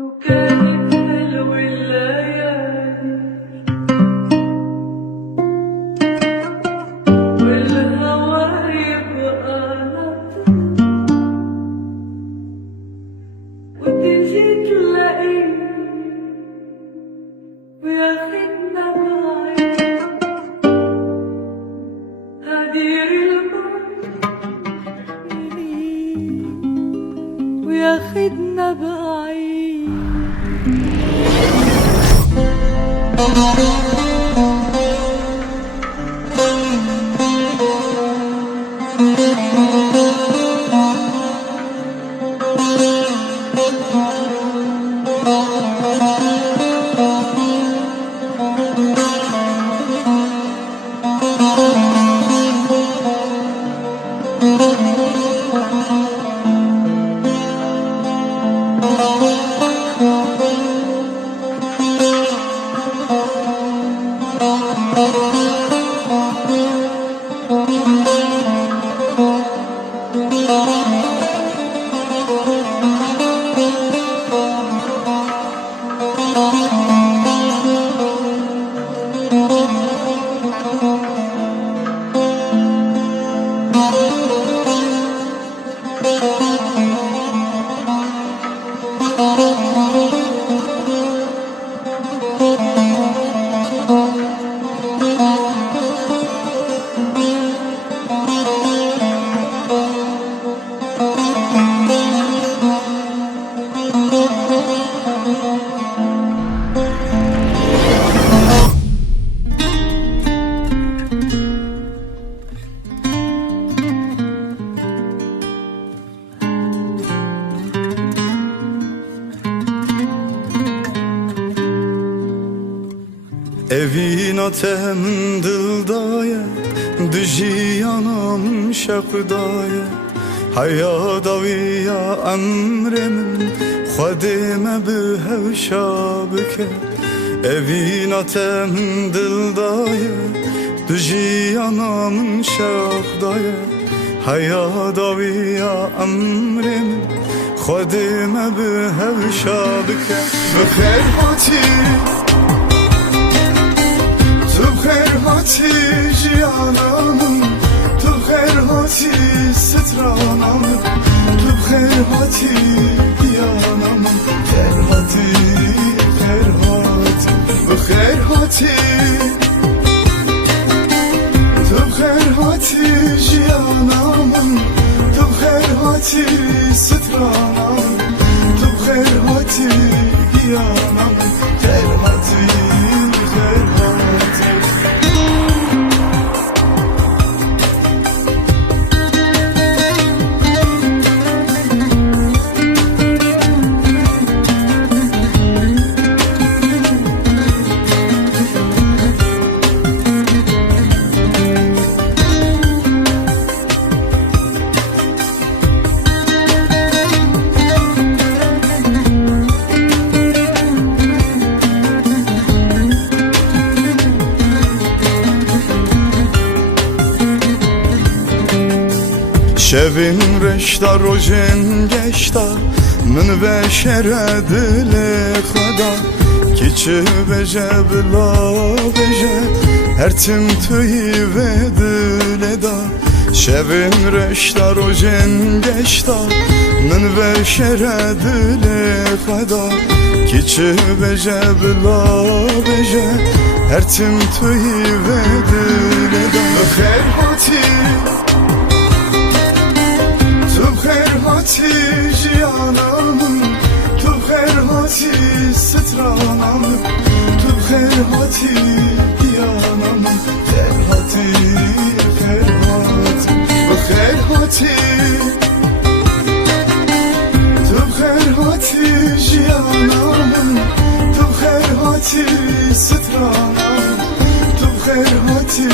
وكانت حلوة الليالي والهوى يبقى نطر وتجي تلاقيني وياخدنا بعيد غدير الموت وياخدنا بعيد. Evin atem dildaya Dijiyanam şakdaya Hayada viya emrimin Khadime bihevşa bike Evin atem dildaya Dijiyanam şakdaya Hayada viya emrimin Khadime bihevşa bike Bikher hati Tu bkher hati jiyanamın Tu bkher hati stranamın Tu bkher hati yanamın Bkher hati, bkher hati Bkher hati Tu bkher hati jiyanamın Tu bkher hati stranamın Tu bkher hati yanamın Bkher hati, bkher hati شبین رشتا روژن گشتا من بشره دل خدا کی چه بجه بلا بجه هر تیم توی و دل دا شبین رشتا روژن گشتا من بشره دل خدا کی چه بجه بلا بجه هر تیم توی و دل دا بخیر باتی Tu bkher hati jiyanamın Tu bkher hati stranamın Tu bkher hati yanamın Bkher hati, bkher hati Bkher hati Tu bkher hati jiyanamın Tu bkher hati stranamın Tu bkher hati